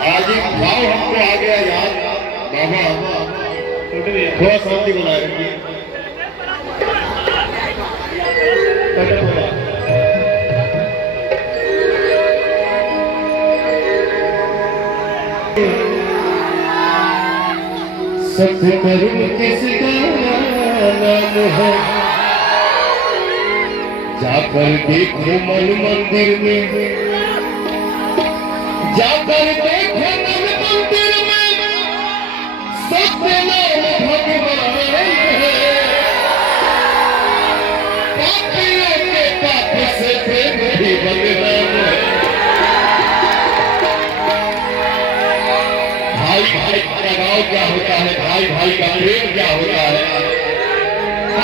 आज एक भाव हमको आ गया याद। बाबा थोड़ा शांति बनाए रखिए। सतगुरु किसका नाम है, जाकर देखो मन मंदिर में, जाकर देखो मन मंदिर में, सत्य नाम भगवान है। पापियों के पाप से प्रेम भी भगवान है। भाई भाई का लगाव क्या होता है, भाई भाई का प्रेम क्या होता है।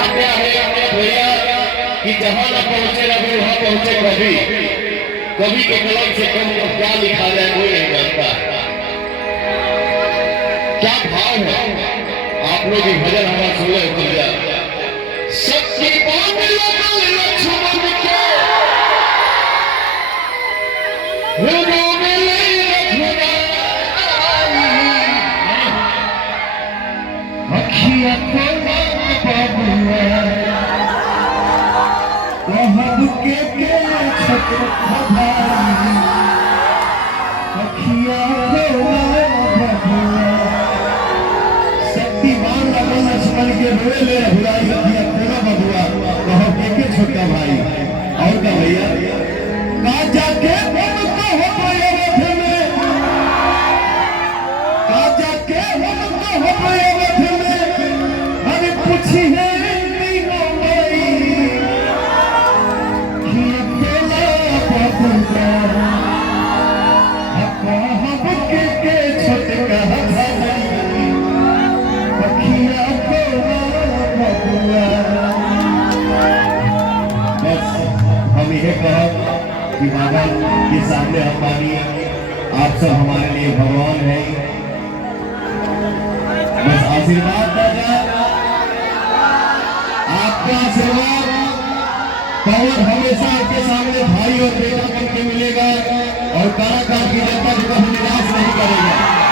क्या है भैया कि जहां न पहुंचे रवि वहां पहुंचे कवि। कवि के कलम से कम क्या लिखा जाए कोई नहीं जानता। क्या भाव है, आप लोग भजन हमारा सुने भैया। शक्तिमान लक्ष्मण के अखिया खोला बाबुआ कहब के छत्र भाई। अखिया खोला बाबुआ शक्तिमान लक्ष्मण के रोए ले रघुराई। अखिया खोला बाबुआ कहब के छोटा भाई। और का भैया का जाके हम तो हो अवध में, का जाके हम तो हो अवध में, अरे पूछिए कि बाबा के सामने हम मानिए, आप सब हमारे लिए भगवान है। बस आशीर्वाद दादा, आपका आशीर्वाद पवन हमेशा आपके सामने भाई और बेटा बन के मिलेगा और काराकाट की जनता को कभी निराश नहीं करेगा।